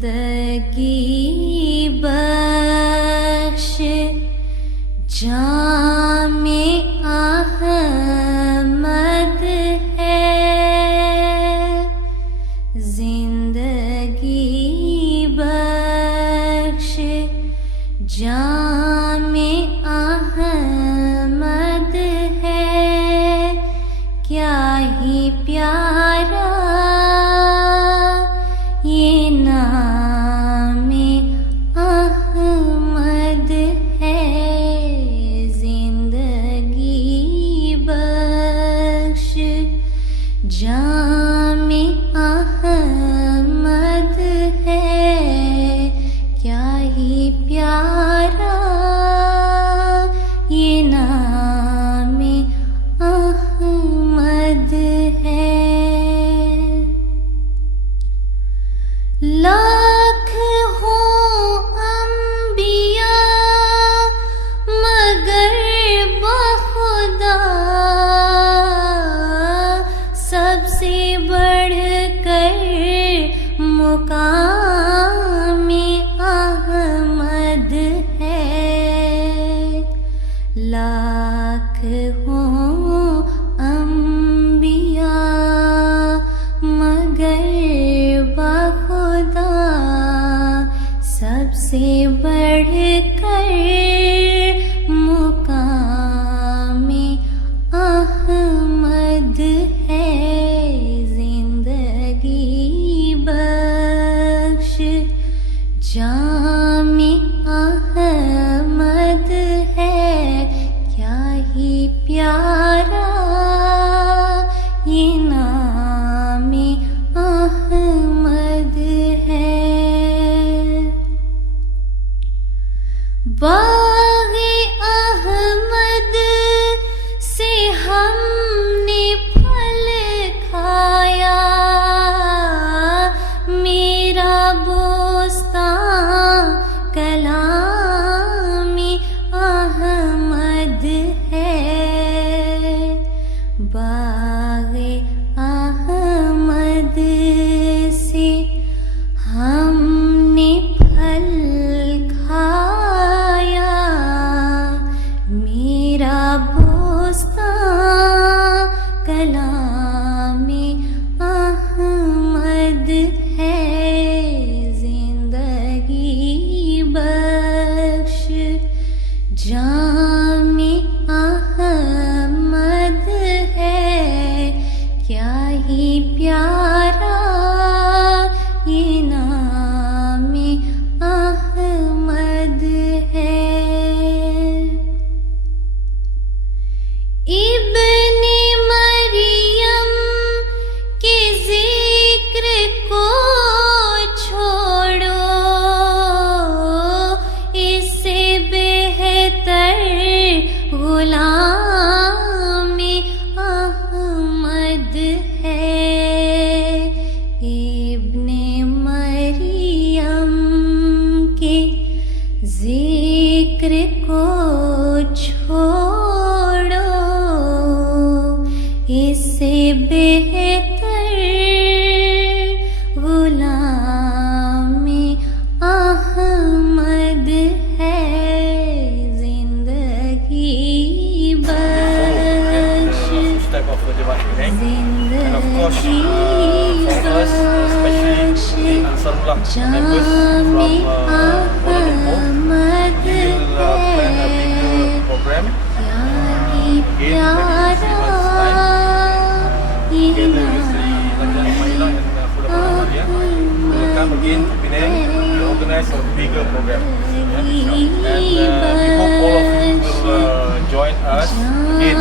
زندگی بخش جام احمد ہے، زندگی بخش جام احمد ہے، کیا ہی پیارا یہ نام احمد ہے، زندگی بخش جام احمد ہے، کیا ہی پیارا یہ نام احمد ہے۔ لاکھ ہوں انبیاء مگر بخدا سب سے بڑھ کر مقام احمد ہے، لاکھ ہوں انبیاء مگر بخدا سب سے بڑھ کر مقام احمد ہے، زندگی بخش جام احمد ہے، کیا ہی پیارا یہ نام احمد ہے۔ باغ احمد سے ہم نے پھل کھایا، میرا بوستان کلام احمد ہے، باغ احمد سے ہم نے پھل کھایا، میرا بوستان کلام احمد ہے، زندگی بخش جام احمد ہے، کیا ہی پیارا یہ نام احمد ہے۔ ابن مریم کے ذکر کو چھوڑو، اس سے بہتر غلام احمد ہے، ابن مریم کے ذکر کو چھوڑو، اس سے بہتر غلام احمد ہے، زندگی بخش زندگی بخش جام احمد ہے، کیا ہی پیارا یہ come again to Penang to organize a bigger program. And we hope all of you will join us again